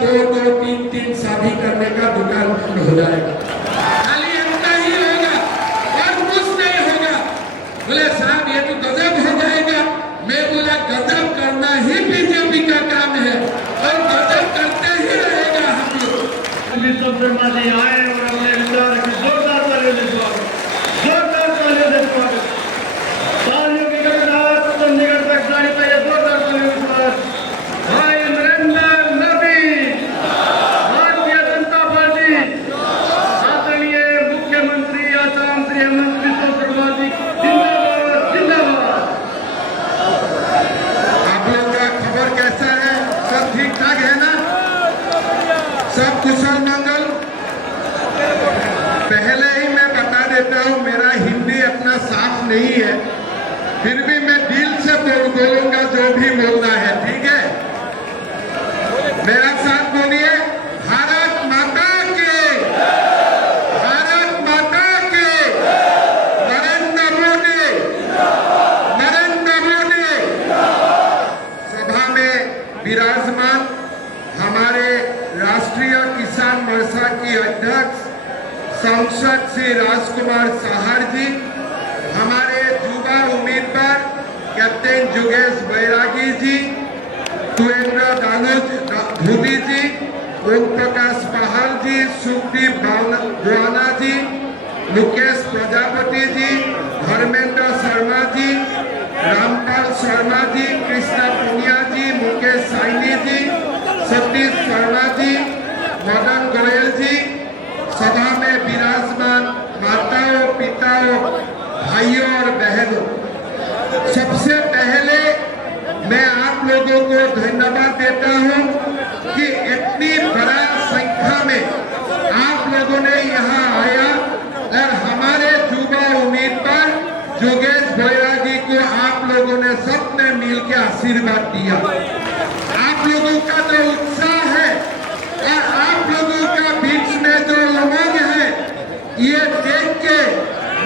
दो दो तीन तीन शादी करने का दुकान बंद हो जाएगा। खाली इतना ही होगा और कुछ नहीं होगा। बोले साहब ये तो गजब हो जाएगा। मैं बोला गजब करना ही बीजेपी का काम है और गजब करते ही रहेगा हम लोग। विश्व शर्मा जी आए और अपने विचार की जोरदार तालियों से स्वागत, जोरदार तालियों से स्वागत, तालियों की गड़गड़ाहट चंडीगढ़ तक जानी चाहिए। जोरदार तालियों से स्वागत भाई नरेंद्र मोदी, भारतीय जनता पार्टी, आदरणीय मुख्यमंत्री आसाम श्री हेमंत बिस्वा शर्मा जी, जिंदाबाद जिंदाबाद। आप लोग का खबर कैसा है? सब ठीक ठाक है ना? सब कुशल मंगल? पहले ही मैं बता देता हूँ मेरा हिंदी अपना साफ नहीं है, फिर भी मैं दिल से बोलूंगा जो भी बोलना है, ठीक है? मेरा साथ बोलिए, भारत माता के, भारत माता के, नरेंद्र मोदी, नरेंद्र मोदी। सभा में विराजमान हमारे राष्ट्रीय किसान मोर्चा की अध्यक्ष सांसद श्री राजकुमार साहर जी, हमारे युवा उम्मीदवार कैप्टन जोगेश बैरागी जी, तुरेंद्र धूली जी, ओम प्रकाश पहाड़ जी, सुखदीप बुआना जी, मुकेश प्रजापति जी, धर्मेंद्र शर्मा जी, रामपाल शर्मा जी, कृष्णा पुनिया जी, मुकेश साइनी जी, सतीश शर्मा जी, मदन गोयल जी, सभा में विराजमान माताओं, पिताओं, भाइयों और बहनों, सबसे पहले मैं आप लोगों को धन्यवाद देता हूं कि इतनी बड़ा संख्या में आप लोगों ने यहाँ आया और हमारे युवा उम्मीदवार जोगेश बैरागी को आप लोगों ने सबने मिलकर आशीर्वाद दिया। आप लोगों का जो उत्साह है और आप लोगों का बीच में जो उमंग है, ये देख के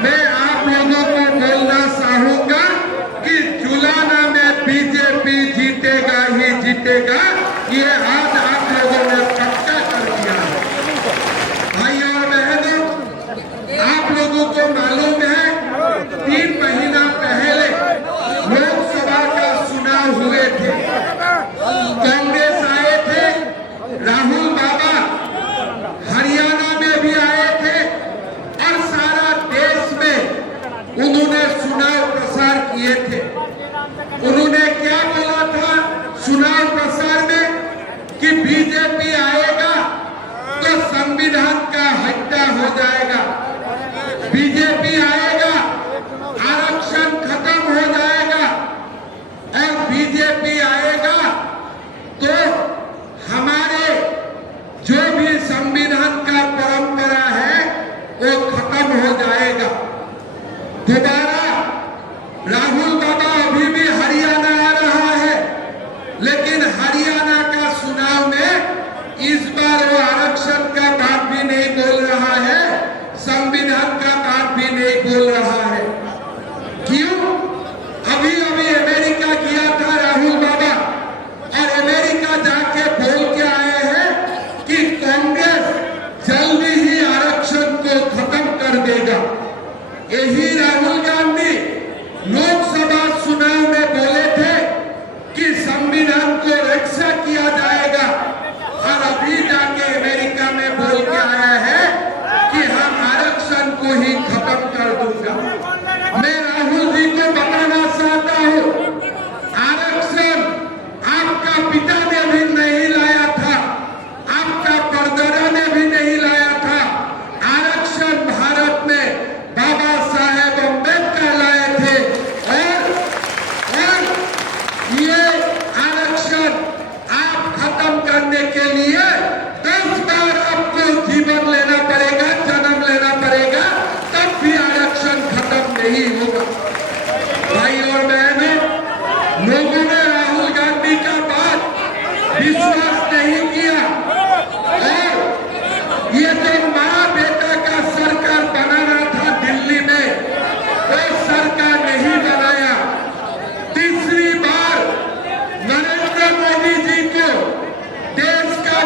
मैं आप लोगों को बोलना चाहूंगा कि जुलाना में बीजेपी जीतेगा ही जीतेगा। ये आज आप लोगों ने पक्का कर दिया है। भाइयों और बहनों, आप लोगों को मालूम है 3 महीना पहले लोकसभा का चुनाव हुए थे, कांग्रेस आए थे, राहुल बाबा हरियाणा में भी आए थे और सारा देश में उन्होंने चुनाव प्रसार किए थे। उन्होंने क्या बोला था चुनाव प्रसार में कि बीजेपी आएगा तो संविधान का हत्या हो जाएगा, बीजेपी आएगा आरक्षण खत्म हो जाएगा और बीजेपी आएगा तो हमारे जो भी संविधान का परंपरा है वो खत्म हो जाएगा। दोबारा राहुल बाबा अभी भी हरियाणा आ रहा है, लेकिन हरियाणा का चुनाव में इस बार वो आरक्षण का बात भी नहीं बोल रहा है, संविधान का बात भी नहीं बोल रहा है। क्यों? अभी अभी अमेरिका गया था राहुल बाबा और अमेरिका जाके बोल के आए हैं कि कांग्रेस जल्दी ही आरक्षण को खत्म कर देगा। यही राहुल गांधी लोकसभा चुनाव में बोले थे कि संविधान को रक्षा किया जाएगा और अभी जाके अमेरिका में बोल के आया है कि हम आरक्षण को ही खत्म कर दूंगा। मैं राहुल जी को बताना चाहता हूँ, आरक्षण आपका पिता ने भी नहीं लाया था, आपका परदादा ने भी नहीं लाया था। आरक्षण भारत में बाबा साहेब अम्बेडकर लाए थे और ये आरक्षण आप खत्म करने के लिए 10 बार आपको जीवन लेना पड़ेगा, जन्म लेना पड़ेगा, तब भी आरक्षण खत्म नहीं होगा। भाई और बहनों, लोगों ने राहुल गांधी का बात विश्वास नहीं किया और ये जो माँ बेटा का सरकार बनाना था दिल्ली में, वो सरकार नहीं बनाया। तीसरी बार नरेंद्र मोदी जी को देश का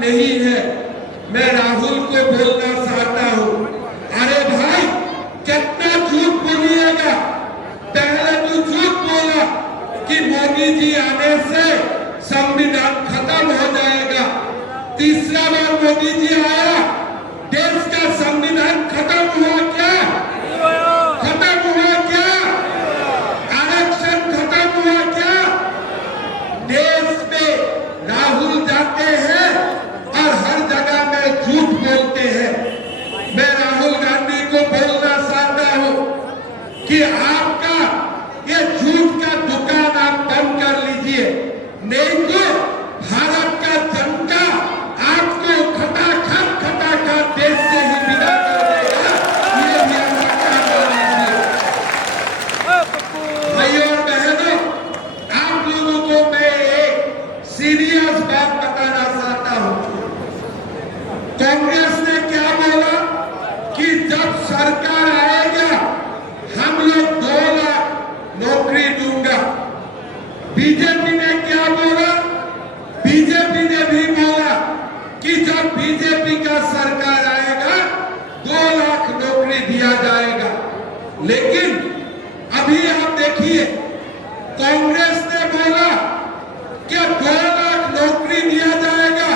नहीं है। मैं राहुल को बोलना चाहता हूं, अरे भाई कितना झूठ बोलिएगा। पहले तो झूठ बोला कि मोदी जी आने से संविधान खत्म हो जाएगा। तीसरा बार मोदी जी आया, देश का संविधान खत्म हुआ क्या? खत्म हुआ क्या? आरक्षण खत्म हुआ क्या? देश में राहुल जाते हैं और हर जगह में झूठ बोलते हैं। मैं राहुल गांधी को बोलना चाहता हूं कि आपका ये झूठ का दुकान आप बंद कर लीजिए, नहीं तो भारत का जनता आपको खटाखट देश से ही विदा कर देगा। ये भी आपका काम लीजिए। भाइयों और बहनों, आप लोगों को मैं एक सीरियस बात बताना चाहता हूं। कांग्रेस ने क्या बोला कि जब सरकार आएगा हम लोग 2 लाख नौकरी दूंगा। बीजेपी ने क्या बोला? बीजेपी ने भी बोला कि जब बीजेपी का सरकार आएगा 2 लाख नौकरी दिया जाएगा। लेकिन अभी आप देखिए, कांग्रेस ने बोला कि 2 लाख नौकरी दिया जाएगा,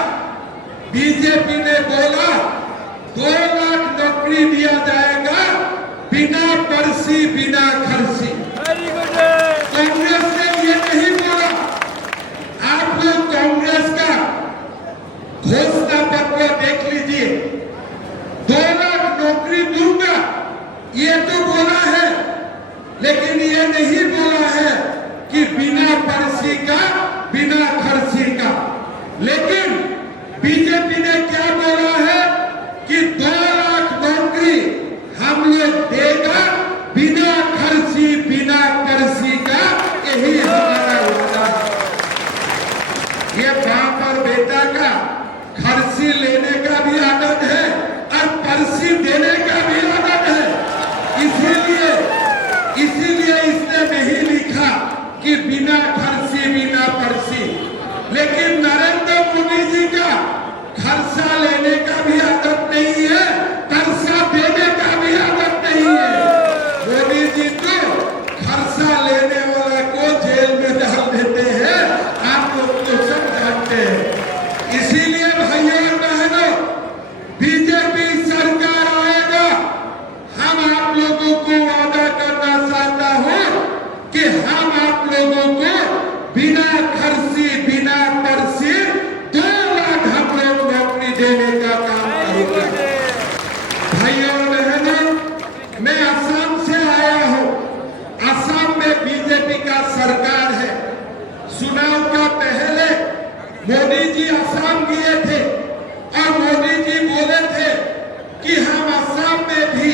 बीजेपी ने बोला 2 लाख नौकरी दिया जाएगा बिना पर्ची बिना खर्ची। कांग्रेस ने ये नहीं बोला। आप लोग कांग्रेस का घोषणा पत्र देख लीजिए, 2 लाख नौकरी दूंगा ये तो बोला है, लेकिन ये नहीं बोला है कि बिना पर्ची का बिना खर्ची का। लेकिन बीजेपी ने क्या बोला है कि 2 लाख नौकरी हम लोग देगा बिना खर्ची बिना पर्ची का। यही हमारा होता है। ये बाप और बेटा का खर्ची लेने का भी आदत है और पर्ची देने का भी आदत है। इसीलिए इसने नहीं लिखा कि बिना खर्ची बिना पर्ची। लेकिन नरेंद्र मोदी जी का खर्चा लेने का भी आदत नहीं है, पर्चा देने का भी आदत नहीं है। मोदी जी तो खर्चा लेने वाला को जेल में डाल देते हैं, आप लोग तो सब जानते हैं। इसीलिए भाइयों और बहनों, बीजेपी सरकार आएगा, हम आप लोगों को वादा करना चाहता हूं कि हम आप लोगों को बिना खर्ची बिना पर्ची 2 लाख हम लोग नौकरी देने का काम करेंगे। भाइयों और बहनों, मैं असम से आया हूं। असम में बीजेपी का सरकार है। चुनाव का पहले मोदी जी असम गए थे और मोदी जी बोले थे कि हम असम में भी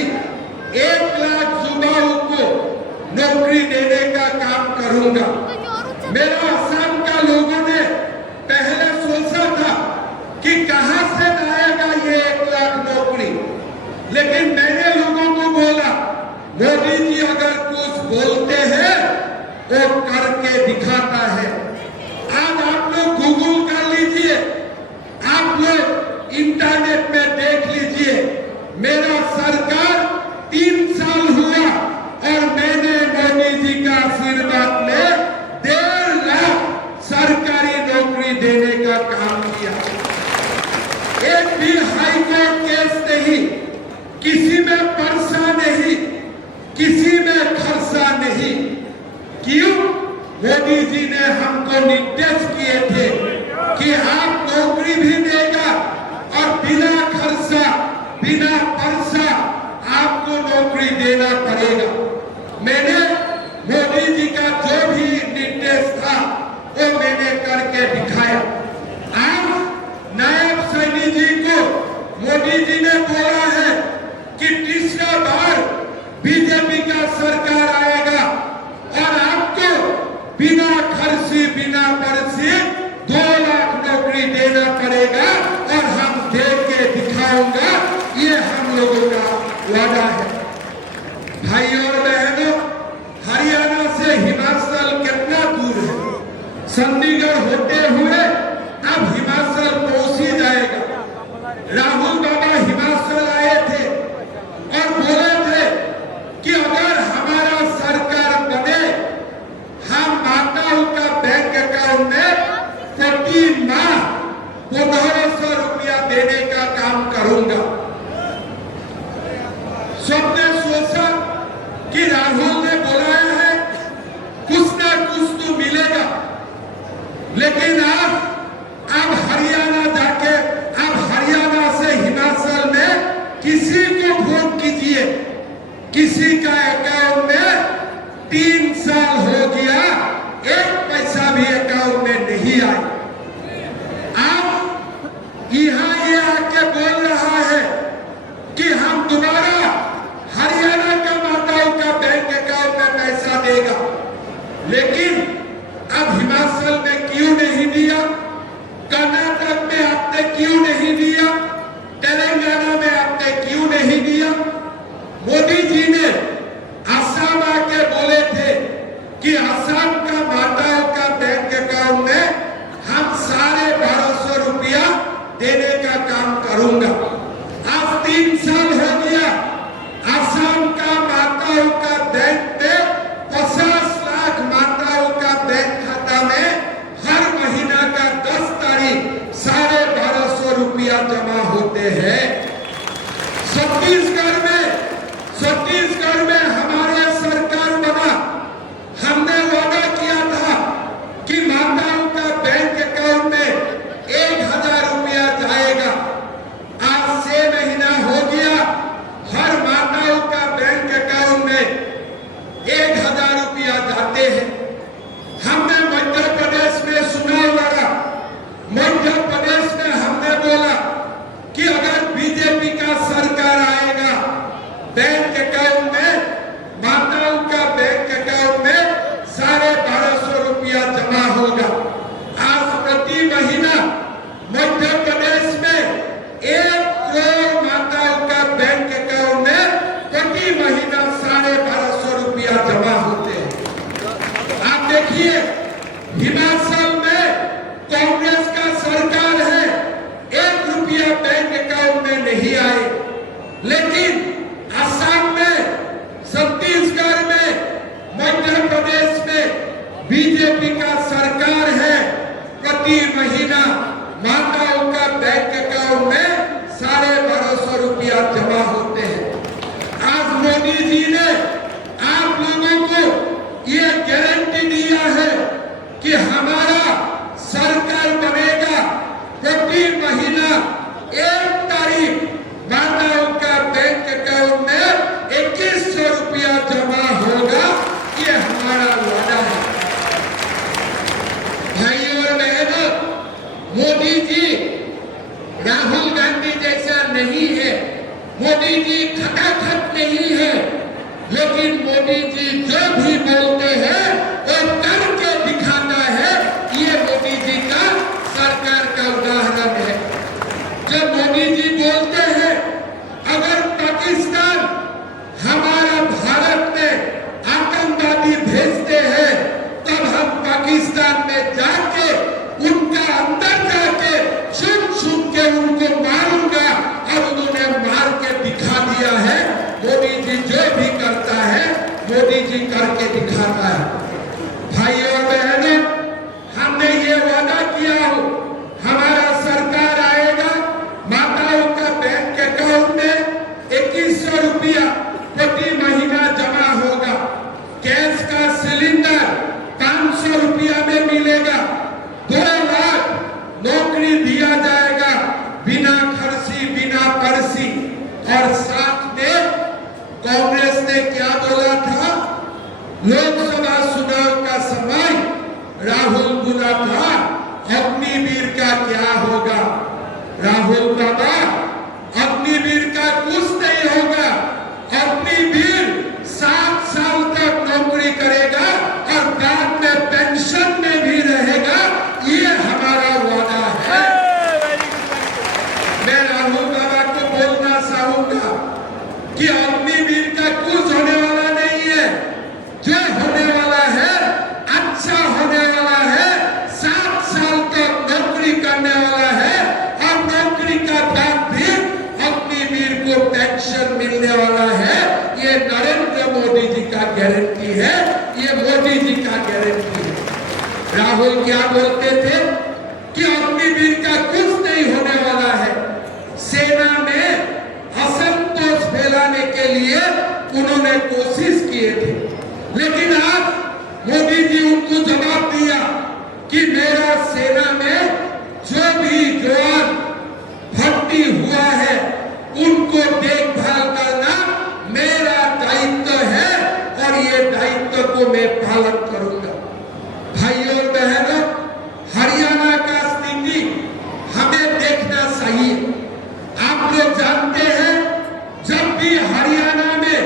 1 लाख युवाओं को नौकरी देने का काम करूंगा। मेरा असम का लोगों ने पहले सोचा था कि कहां से आएगा ये 1 लाख नौकरी, लेकिन मैंने लोगों को बोला मोदी जी अगर कुछ बोलते हैं वो करके दिखाता है। आज आप लोग गूगल कर लीजिए, आप लोग इंटरनेट में देख लीजिए, मेरा सरकार 3 साल हुआ और मैंने मोदी जी का आशीर्वाद में 1.5 लाख सरकारी नौकरी देने का काम किया। एक भी हाईकोर्ट केस नहीं, किसी में पर्चा नहीं, किसी में खर्चा नहीं। क्यों? मोदी जी ने हमको निर्देश किए थे कि आप नौकरी भी देगा और बिना खर्चा बिना पर्चा आपको नौकरी देना पड़ेगा। मैंने मोदी जी का जो भी निर्देश था वो मैंने करके दिखाया। आज नायब सैनी जी को मोदी जी ने बोला है कि तीसरा बार बीजेपी का सरकार आएगा और आपको बिना खर्ची बिना पर्ची 2 लाख नौकरी देना पड़ेगा और हम दे के दिखाऊंगा। ये हम लोगों का वादा है। भाइयों और बहनों, हरियाणा से हिमाचल कितना दूर है? चंडीगढ़ होते हुए अब हिमाचल पहुंच ही जाएगा। करूंगा। सबने सोचा कि राहुल ने बुलाया है, कुछ ना कुछ तो मिलेगा, लेकिन अब हरियाणा जाके, अब हरियाणा से हिमाचल में किसी को वोट कीजिए, किसी का अकाउंट में 3 साल हो गया, 1 पैसा भी अकाउंट में नहीं आई। अब यहां ये आके बोल रहा है कि हम दोबारा हरियाणा का माताओं का बैंक अकाउंट में पैसा देगा, लेकिन अब हिमाचल में क्यों नहीं दिया, कर्नाटक में आपने क्यों नहीं दिया, तेलंगाना में आपने क्यों नहीं दिया? मोदी जी ने असम आके बोले थे कि असम का माताओं का बैंक अकाउंट में हम 1250 रुपया देने का काम करूंगा। आज 3 साल हो गया, असम का माताओं का बैंक में 50 लाख माताओं का बैंक खाता में हर महीना का 10 तारीख 1250 रुपया जमा होते हैं। छत्तीसगढ़ में हमारे सरकार बना, हमने वादा किया था कि माताओं का बैंक अकाउंट में 1000 रुपया जाएगा। आज 6 महीना हो गया, हर माताओं का बैंक अकाउंट में 1000 रुपया जाते हैं। हमने मध्य प्रदेश में चुनाव लड़ा, मध्य प्रदेश में हमने बोला कि अगर बीजेपी का सरकार आएगा, बैंक अकाउंट में, माताओं का बैंक अकाउंट में 1250 रुपया जमा होगा। आज प्रति महीना मध्य प्रदेश में 1 करोड़ माताओं का बैंक अकाउंट में प्रति महीना 1250 रुपया जमा होते हैं। आप देखिए, हिमाचल में कांग्रेस का सरकार है, 1 रुपया बैंक अकाउंट में नहीं आए, लेकिन असम में, छत्तीसगढ़ में, मध्य प्रदेश में बीजेपी का सरकार है, प्रति महीना माताओं का बैंक अकाउंट में 1250 रुपया जमा होते हैं। आज मोदी जी ने आप लोगों को ये गारंटी दिया है कि हमारा सरकार बनेगा, प्रति महीना 1 तारीख माताओं का बैंक अकाउंट में 2100 रुपया जमा होगा। ये हमारा वादा है। भाइयों और बहनों, मोदी जी राहुल गांधी जैसा नहीं है, मोदी जी खटाखट नहीं है, लेकिन मोदी जी जो भी बोलते हैं वो करके दिखाता है। ये मोदी जी का सरकार का उदाहरण है। जब मोदी जी बोलते हैं अगर पाकिस्तान हमारा भारत में आतंकवादी भेजते हैं, तब हम पाकिस्तान में जाके उनका अंदर जाके छुप के उनको मारूंगा, और उन्होंने मार के दिखा दिया है। मोदी जी जो भी करता है, मोदी जी करके दिखाता है। भाइयों और बहनों, हमने ये वादा किया हो, हमारा सरकार आएगा, माताओं का बैंक अकाउंट में 2100 रुपया प्रति महीना जमा होगा। गैस का सिलेंडर 500 रुपया में मिलेगा। 2 लाख नौकरी दिया जाएगा, बिना खर्ची, बिना परसी। और साथ में कांग्रेस ने क्या बोला था, लोकसभा चुनाव का समय राहुल बोला था अग्निवीर का क्या होगा। राहुल बाबा, अग्निवीर का कुछ नहीं होगा। अग्निवीर 7 साल तक नौकरी करेगा और बाद में पेंशन में भी रहेगा। ये हमारा वादा है। मैं राहुल बाबा को बोलना चाहूंगा कि अग्निवीर का कुछ होने वाला नहीं है। जो होने वाला है, अच्छा होने वाला है। 7 साल तक नौकरी करने वाला है, और नौकरी का बाद भी अग्निवीर को पेंशन मिलने वाला है। ये नरेंद्र मोदी जी का गारंटी है, ये मोदी जी का गारंटी है। राहुल क्या बोलते थे कि अग्निवीर का कुछ नहीं होने वाला है। सेना में लिए उन्होंने कोशिश किए थे, लेकिन आज मोदी जी उनको जवाब दिया कि मेरा सेना में जो भी जवान भर्ती हुआ है उनको देखभाल करना मेरा दायित्व है और ये दायित्व को मैं पालन करूंगा। भाइयों और बहनों, हरियाणा का स्थिति हमें देखना चाहिए। आप लोग जानते हैं, जब भी हरियाणा में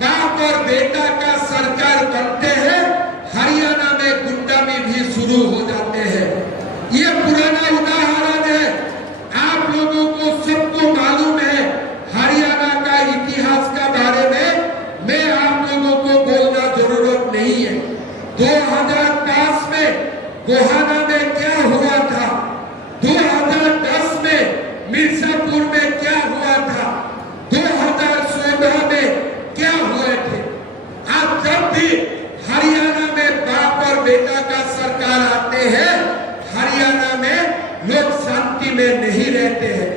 बाप और बेटा का सरकार बनते हैं, हरियाणा में गुंडामी भी शुरू हो जाते हैं। ये पुराना उदाहरण है, आप लोगों को सबको मालूम है। हरियाणा का इतिहास के बारे में मैं आप लोगों को बोलना जरूरत नहीं है। 2010 में गोहाना में क्या हुआ था, 2010 में मिर्जापुर में क्या हुआ था, 2016 में क्या हुए थे। आज जब भी हरियाणा में बाप और बेटा का सरकार आते हैं, हरियाणा में लोग शांति में नहीं रहते हैं।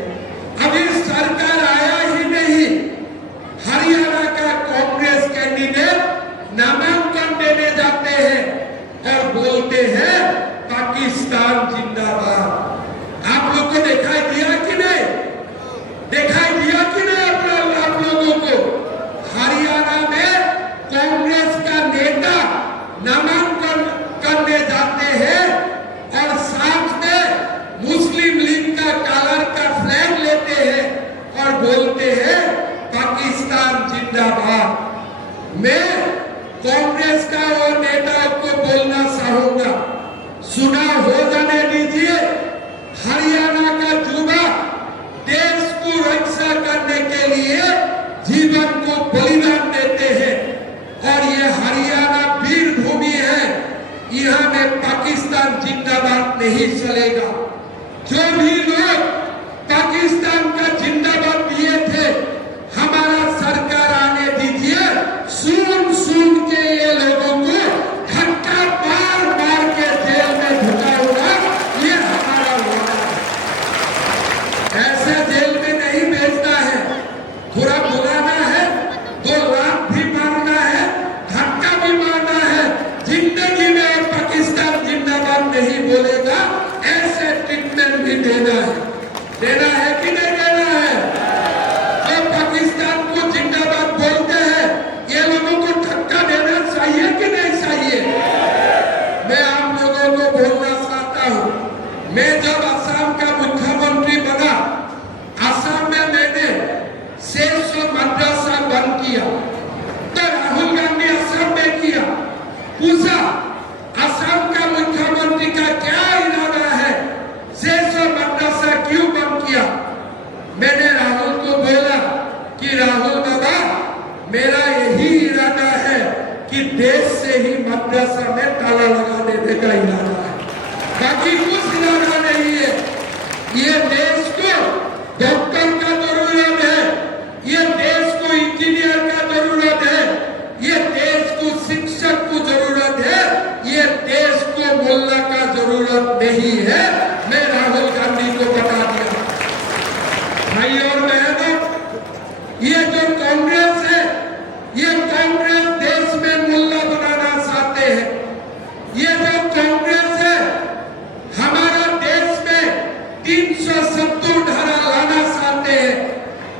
अभी सरकार आया ही नहीं, हरियाणा का कांग्रेस कैंडिडेट नामांकन देने जाते हैं और बोलते हैं पाकिस्तान जिंदाबाद। आप लोग को दिखाई दिया कि नहीं, दिखाई दिया कि नहीं आप लोगों को? हरियाणा में कांग्रेस का नेता नामांकन करने जाते हैं और साथ में मुस्लिम लीग का कलर का फ्लैग लेते हैं और बोलते हैं पाकिस्तान जिंदाबाद। मैं कांग्रेस का वो नेता को बोलना चाहूंगा, सुना हो जाने दीजिए। हरियाणा का युवा देश को रक्षा करने के लिए जीवन को बलिदान देते हैं और ये हरियाणा वीर भूमि है, यहाँ में पाकिस्तान जिंदाबाद नहीं चलेगा। जो भी लोग पाकिस्तान का जिंदाबाद दिए थे, हमारा सरकार आने दीजिए, सुन सुन के ये लोगों को धक्का मार मार के जेल में ढुकाऊंगा, ये हमारा वादा है। ऐसे जेल में नहीं भेजना है, थोड़ा बुलाना है, 2 लाख भी मारना है, धक्का भी मारना है, जिंदगी में पाकिस्तान जिंदाबाद नहीं बोलेगा, ऐसे ट्रीटमेंट भी देना है। देना है कि नहीं देना है? तो पाकिस्तान को जिंदाबाद बोलते हैं, ये लोगों को धक्का देना चाहिए कि नहीं चाहिए? मैं आप लोगों को बोलना चाहता हूं, मैं जब असम का मुख्यमंत्री बना, असम में मैंने 600 मदरसा बंद किया, तो राहुल गांधी असम में किया। पूछा असम का मुख्यमंत्री का क्या इरादा है, 600 मदरसा क्यों बंद किया? मैंने राहुल को बोला कि राहुल बाबा, मेरा यही इरादा है कि देश से ही मदरसा में ताला लगा देने का इरादा है, बाकी कुछ इरादा नहीं है। ये देश को डॉक्टर का जरूरत है, ये देश को इंजीनियर का जरूरत है, ये देश को शिक्षक को जरूरत है, ये देश को मुल्ला का जरूरत नहीं है। मैं राहुल गांधी को बता दिया। भाइयों और बहनों, ये जो कांग्रेस है, ये कांग्रेस देश में मुल्ला बनाना चाहते हैं। ये जो कांग्रेस है, हमारा देश में 370 धारा लाना चाहते हैं।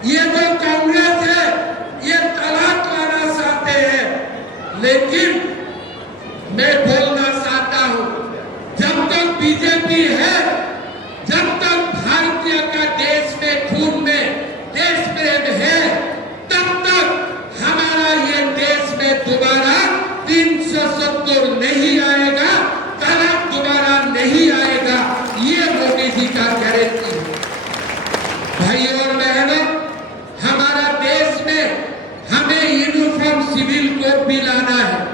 ये जो कांग्रेस है, ये तलाक लाना चाहते हैं। लेकिन मैं बोलना चाहता हूं, जब तक बीजेपी है, जब तक भारतीय का देश में खून में देश प्रेम है, तब तक हमारा ये देश में दोबारा 370 नहीं आएगा, तलाक दोबारा नहीं आएगा। ये मोदी जी का गारंटी है। भाइयों और बहनों, हमारा देश में हमें यूनिफॉर्म सिविल कोड भी लाना है।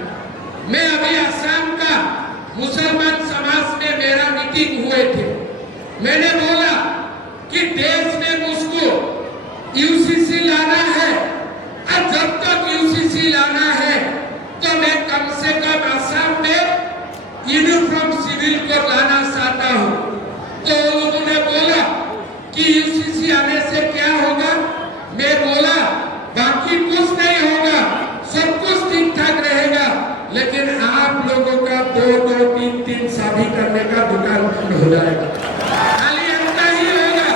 मैं अभी असम का मुसलमान समाज में मेरा मीटिंग हुए थे, मैंने बोला कि देश में मुझको यूसीसी लाना है, और जब तक यूसीसी लाना है तो मैं कम से कम असम में यूनिफॉर्म सिविल कोड लाना चाहता हूं। तो उन्होंने बोला कि यूसीसी आने से क्या होगा? मैं बोला बाकी कुछ नहीं होगा, सब कुछ ठीक ठाक रहेगा, लेकिन आप लोगों का 2-2, 3-3 शादी करने का दुकान बंद हो जाएगा, खाली इतना ही होगा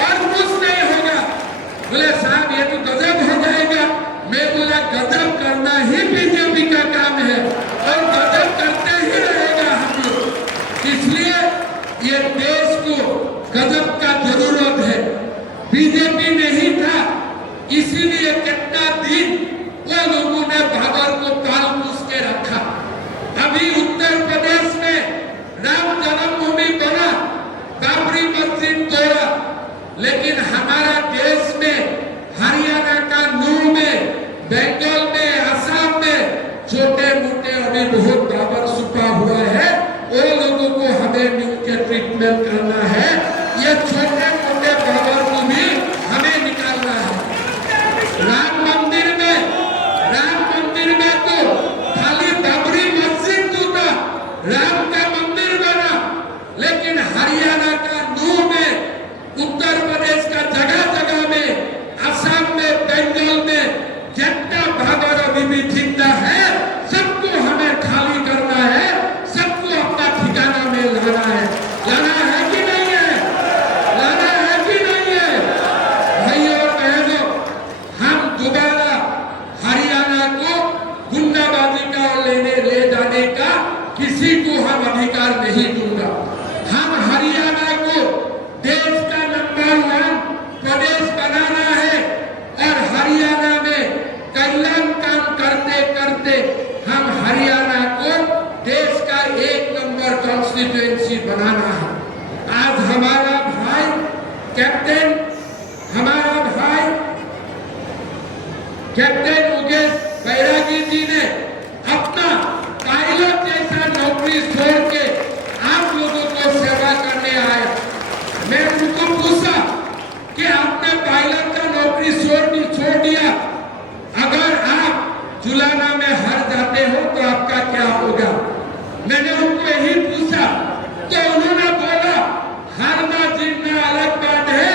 और कुछ नहीं होगा। बोले साहब ये तो गजब हो जाएगा। मैं बोला गजब करना ही बीजेपी का काम है और गजब करते ही रहेगा हम लोग। इसलिए ये देश को गजब का जरूरत है। बीजेपी नहीं था, इसीलिए कितना दिन वो लोगों ने बाबर को काल पूछ के रखा। अभी उत्तर प्रदेश में राम जन्मभूमि बना, बाबरी मस्जिद तोड़ा, लेकिन हमारा देश में हरियाणा का नूह में, बंगाल में, असम में छोटे मोटे अभी बहुत बाबर छुपा हुआ है, वो लोगों को हमें मिलकर ट्रीटमेंट करना है। ये छोटे मोटे बाबर को भी हमें निकालना है। राम मंदिर में तो खाली बाबरी मस्जिद टूटा, राम का मंदिर बना, लेकिन हरियाणा का नूह में, उत्तर प्रदेश का जगह जगह में, असम में, बंगाल में जितना बाबर अभी भी जिंदा है, सबको हमें खाली करना है, सबको अपना ठिकाना में लाना है। लाना है कि नहीं है? लाना है कि नहीं है? भाइयों और बहनों, हम दोबारा हरियाणा को गुंडाबाजी का ले जाने का किसी को हम अधिकार नहीं दूंगा। हम हरियाणा को देश का नंबर 1 प्रदेश बनाना है और हरियाणा में कल्याण काम करते करते हम हरियाणा को देश का 1 नंबर कॉन्स्टिट्यूएंसी बनाना है। आज हमारा भाई कैप्टन मुकेश बैरागी जी ने अपना पायलट जैसा नौकरी छोड़ के आप लोगों को सेवा करने आया। मैं उनको पूछा कि आपने पायलट का नौकरी छोड़ दिया, अगर आप जुलाना में हार जाते हो तो आपका क्या होगा? मैंने उनको यही पूछा तो उन्होंने बोला हारना जीतना अलग बात है,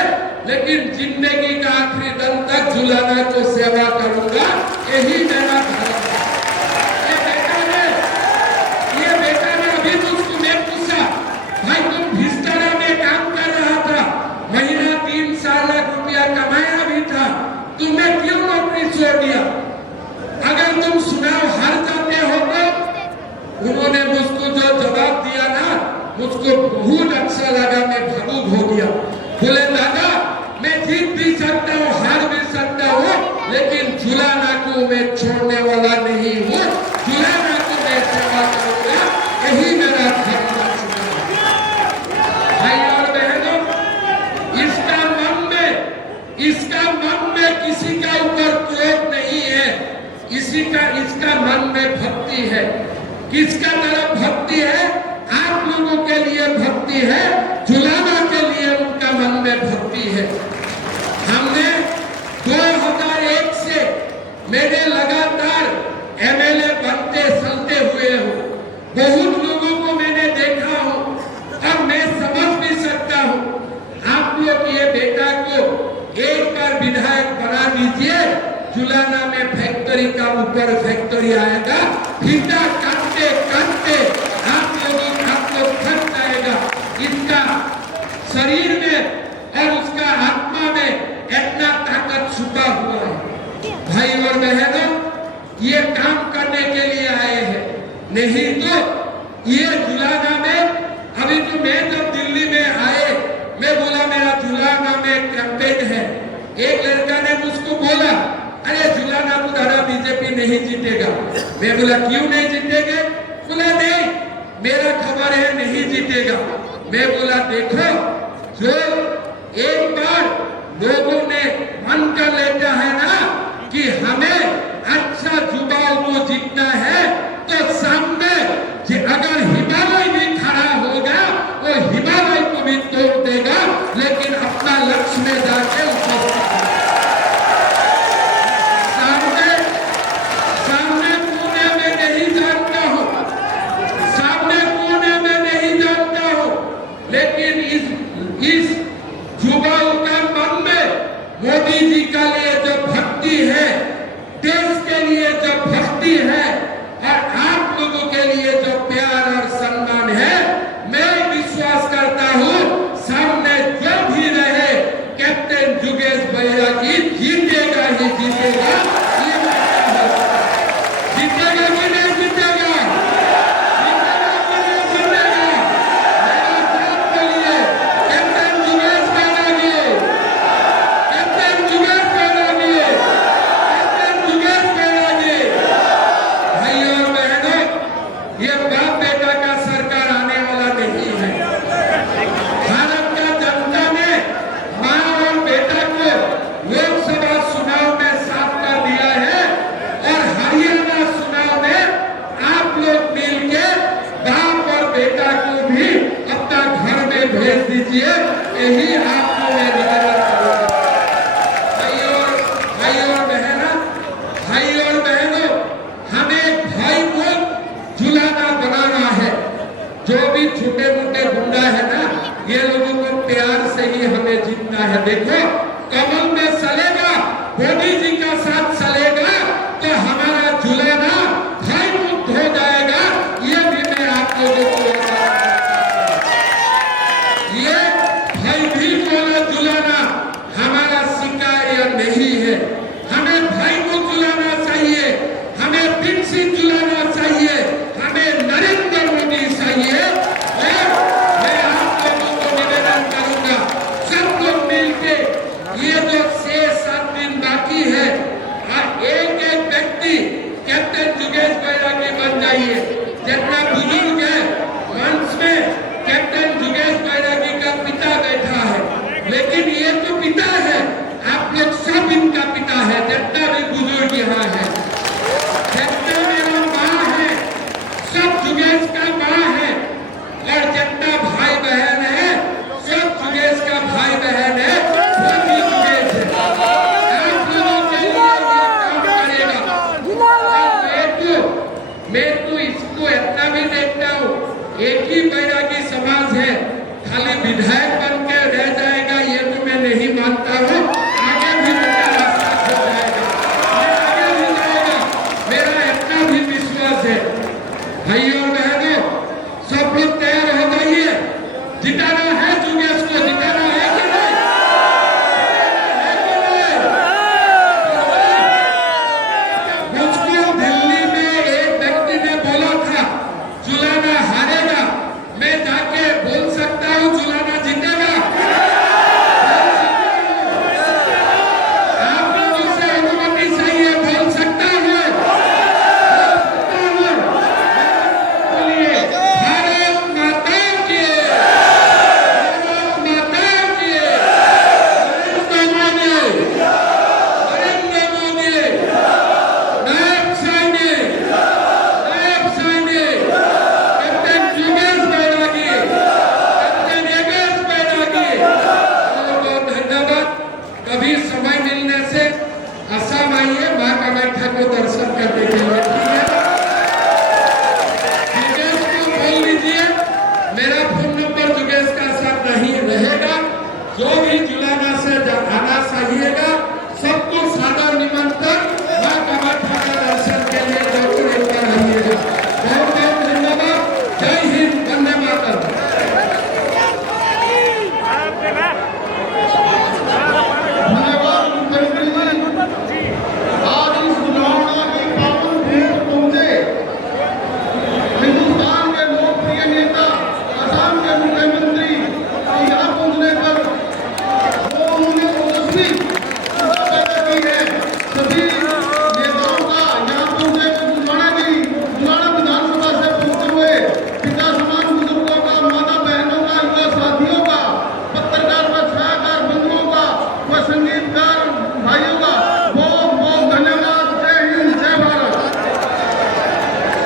लेकिन जिंदगी का आखिरी दम तक जुलाना को सेवा करूंगा, यही मेरा धर्म है। ये बेटा ने अभी मुझको मैं पूछा, भाई तुम भिस्तारा में काम कर रहा था, महीना 3-4 लाख रुपया कमाया भी था, तुमने क्यों नौकरी छोड़ दिया? अगर तुम चुनाव हार जाते हो तो उन्होंने मुझको जो जवाब दिया ना, मुझको बहुत अच्छा लगा, मैं भावुक हो गया। बोले दादा मैं जीत भी सकता हूँ, हार भी सकता हूँ, लेकिन जुलाना को मैं छोड़ने वाला नहीं हूँ, जुलाना को मैं सेवा करूंगा, यही मेरा धर्म है। भाई और बहनों, इसका मन में किसी का ऊपर क्रोध नहीं है, इसका मन में भक्ति है। किसका तरफ भक्ति है? आप लोगों के लिए भक्ति है, जुलाना के लिए उनका मन में भक्ति है। हमने 2001 से मैंने लगातार एमएलए बनते चलते हुए हूँ, बहुत लोगों को मैंने देखा हूँ और मैं समझ भी सकता हूँ। आप लोग ये बेटा को एक बार विधायक बना दीजिए, जुलाना में फैक्ट्री का ऊपर फैक्ट्री आएगा, फीता काटते काटते आप लोग थक जाएगा। इसका शरीर में और उसका आत्मा में इतना ताकत छुपा हुआ है। भाई और बहनों, ये काम करने के लिए आए हैं, नहीं तो ये जुलाना में, अभी तो मैं जब दिल्ली में आए, मैं बोला मेरा जुलाना में कैंपेन है। एक लड़का ने मुझको बोला अरे जुलाना बुधारा बीजेपी नहीं जीतेगा। मैं बोला क्यों नहीं जीतेगा? बोला नहीं, मेरा खबर है नहीं जीतेगा। मैं बोला देखो, जो एक बार लोगों ने मन कर लेता है ना कि हमें अच्छा जुबाल को जीतना है, तो सामने अगर हिमालय भी खड़ा होगा वो हिमालय को भी तोड़ देगा, लेकिन अपना लक्ष्य में जाके सामने कोने में नहीं जानता हूँ, सामने कोने में नहीं जानता हूँ, लेकिन इस जुबाल लोकसभा चुनाव में साथ कर दिया है और हरियाणा चुनाव में आप लोग मिलके बाप और बेटा को भी अपना घर में भेज दीजिए, यही आपको मैं निवेदन करूंगा। भाई और बहनों, हमें भाई को जुलाना बनाना है। जो भी छोटे मोटे गुंडा है ना, ये लोगों को प्यार से ही हमें जीतना है। देखो, कमल में चलेगा, मोदी जी का साथ चलेगा तो हमारा जुलाना भाई मुक्त हो जाएगा। ये भी मैं आप लोगों को ये भाई भी बोला जुलाना हमारा शिकायत नहीं है। हमें भाई को जुलाना चाहिए, हमें पिंसी जुलाना चाहिए, हमें नरेंद्र मोदी चाहिए। और मैं आप लोगों को निवेदन करूंगा, सब लोग मिलके ये जो 6-7 दिन बाकी है, एक एक व्यक्ति कैप्टन जुगेश बैरागी बन जाइए। जितना बुजुर्ग है मंच में, कैप्टन जुगेश बैरागी का पिता बैठा है, लेकिन ये तो पिता है, आप लोग सब इनका पिता है। जितना भी बुजुर्ग यहाँ है, जितना मेरा माँ है, सब जुगेश का माँ है, और जितना भाई बहन है, सब जुगेश का भाई बहन है, वो भी जुगेश है। आप लोगों के लिए ये काम करेगा। मैं तो इसको इतना भी देखता हूँ, एक ही बैरागी समाज है, खाली विधायक बन के रह जाएगा, ये तो मैं नहीं मानता हूँ।